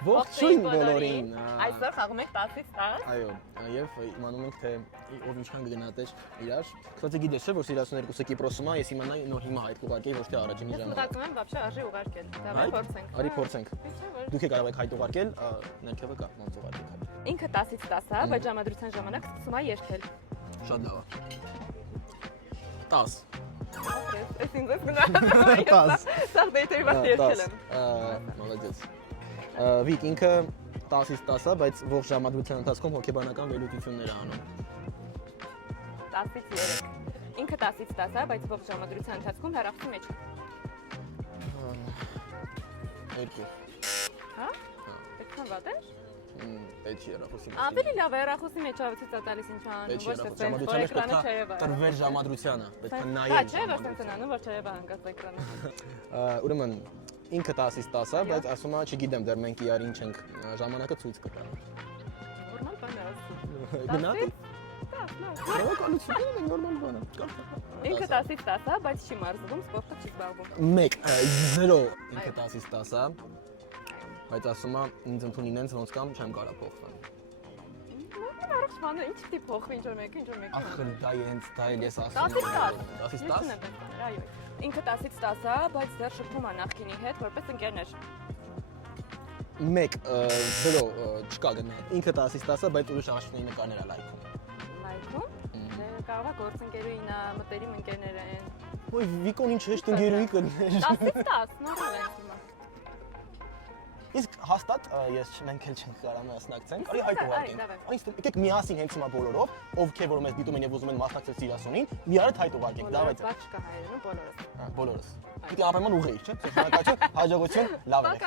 Ողջույն բոլորին։ Այսօր խաղում ենք 10-ից 10։ Այո, եւ իմանում ենք թե ով ինչքան կգնահատեր իրար։ Կստացի գիտես չէ որ 32-ը Կիպրոսում է, ես իմանայի նոր հիմա այդ կուղարկեի ոչ թե առաջին Ես ժամանակ։ մտածում եմ вообще արժի ուղարկել։ Դավայ փորձենք։ Արի փորձենք։ Դուք եք կարող եք հայտ ուղարկել, ներքևը կա ոնց ուղարկեք։ Ինքը 10-ից 10 է, բայց ժամադրության ժամանակ սկսում է երթել։ Շատ լավ է։ 10։ Այս ինձ ես գնահատում։ Սա դեյթերի վաղ երթել եմ։ Մոլодец։ Վիկ ինքը 10-ից 10 է, բայց ողջ ժամադրության ընթացքում հոգեբանական վերլուծություններ է անում։ 10-ից 3։ Ինքը 10-ից 10 է, բայց ողջ ժամադրության ընթացքում հեռախոսի մեջ է։ 2։ Հա? Այդքան վատ է։ Պետք է հեռախոսի մեջ։ Ավելի լավ է հեռախոսի մեջ ավեցից տալիս ինչ անում, ոչ թե ժամադրության մեջ էկրանը չէ եւ։ տրվեր ժամադրությանը, պետք է Հա, նայել։ չէ, ոչ թե նայում, որ չէ հանգած էկրանը։ Ուրեմն ինքը 10-ից 10 է, բայց ասում է, չգիտեմ, դեռ մենք իրար ինչ ենք ժամանակը ցույց կտա։ Նորմալ բան է ասում։ Գնահատել։ 10, Բավականությունն է նորմալ բան է։ Ինքը 10-ից 10 է, բայց չի մարզվում, սպորտով չի զբաղվում։ 1-0 ինքը 10-ից 10 է, բայց ասում է, ինձ ընդունին ինձ ոնց կամ չեմ կարող փոխվել։ Առաջ բանը ինչ տիպ փոխվի ինչ որ մեկը, ինչ որ մեկը։ Ախր դա ինձ դա էլ ես ասում 10-ից 10։ 10-ից 10։ Այո։ Ինքը 10-ից 10 է, բայց դեռ շփվում է նախկինի հետ որպես ընկերներ։ 1-0 չկա գնահատ։ Ինքը 10-ից 10 է, բայց ուրիշ աղջիկների նկարներ է լայքում։ Լայքում։ Դե կարող է գործընկերուհին է, մտերիմ ընկերներ են։ Ոյ Վիկոն ինչ հեշտ ընկերուհի կներ։ 10-ից 10, նորմալ է հիմա։ Իսկ հաստատ ես մենք էլ չենք կարող մասնակցենք, արի հայտ ուղարկենք։ Այս եկեք միասին հենց հիմա բոլորով, ովքեր որ մեզ դիտում են եւ ուզում են մասնակցել սիրասոնին, միառդ հայտ ուղարկենք, դավայց։ Բաց չկա հայերենում բոլորս։ Բոլորս։ Պիտի ապրեման ուղղեի, չէ՞։ Շնորհակալություն, հաջողություն, լավ եղեք։